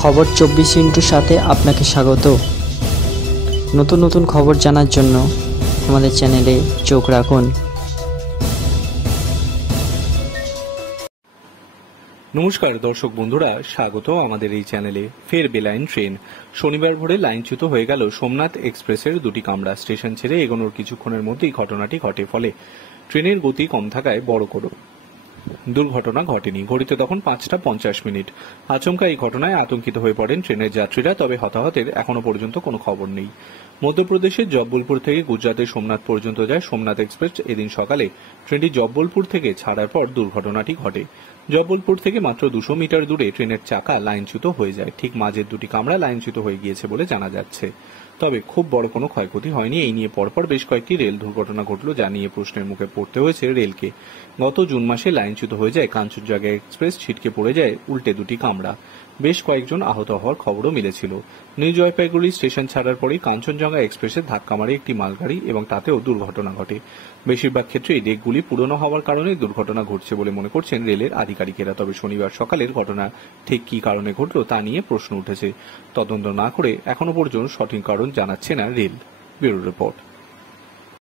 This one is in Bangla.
খবর 24 সাথে আপনাকে স্বাগত। নতুন নতুন খবর জানার জন্য আমাদের চ্যানেলে চোখ রাখুন। নমস্কার দর্শক বন্ধুরা, স্বাগত আমাদের এই চ্যানেলে। ফের বেলাইন ট্রেন। শনিবার ভোরে লাইনচ্যুত হয়ে গেল সোমনাথ এক্সপ্রেসের দুটি কামরা। স্টেশন ছেড়ে এগোনোর কিছুক্ষণের মধ্যেই ঘটনাটি ঘটে। ফলে ট্রেনের গতি কম থাকায় বড় কোনো দুর্ঘটনা ঘটেনি। ঘড়িতে তখন 5:50। আচমকা এই ঘটনায় আতঙ্কিত হয়ে পড়েন ট্রেনের যাত্রীরা। তবে হতাহতের এখনো পর্যন্ত কোনো খবর নেই। মধ্যপ্রদেশের জব্বলপুর থেকে গুজরাতের সোমনাথ পর্যন্ত যায় সোমনাথ এক্সপ্রেস। এদিন সকালে ট্রেনটি জব্বলপুর থেকে ছাড়ার পর দুর্ঘটনাটি ঘটে। জব্বলপুর থেকে মাত্র 200 মিটার দূরে ট্রেনের চাকা লাইনচ্যুত হয়ে যায়। ঠিক মাঝের দুটি কামরা লাইনচ্যুত হয়ে গিয়েছে বলে জানা যাচ্ছে। তবে খুব বড় কোনো ক্ষয়ক্ষতি হয়নি। এই নিয়ে পরপর বেশ কয়েকটি রেল দুর্ঘটনা ঘটল, যা নিয়ে প্রশ্নের মুখে পড়তে হয়েছে রেলকে। গত জুন মাসে লাইনচ্যুত হয়ে যায় কাঞ্চনজঙ্ঘা এক্সপ্রেস, ছিটকে পড়ে যায় উল্টে দুটি কামরা। বেশ কয়েকজন আহত হওয়ার খবরও মিলেছিল। নিউ জলপাইগুড়ি স্টেশন ছাড়ার পরেই কাঞ্চনজঙ্ঘা এক্সপ্রেসের ধাক্কা মারে একটি মালগাড়ি এবং তাতেও দুর্ঘটনা ঘটে। বেশিরভাগ ক্ষেত্রেই ডেকগুলি পুরনো হওয়ার কারণে দুর্ঘটনা ঘটছে বলে মনে করছেন রেলের আধিকারিকেরা। তবে শনিবার সকালের ঘটনা ঠিক কী কারণে ঘটল তা নিয়ে প্রশ্ন উঠেছে। তদন্ত না করে এখনো পর্যন্ত সঠিক কারণ জানাচ্ছে না রেল। Bureau report.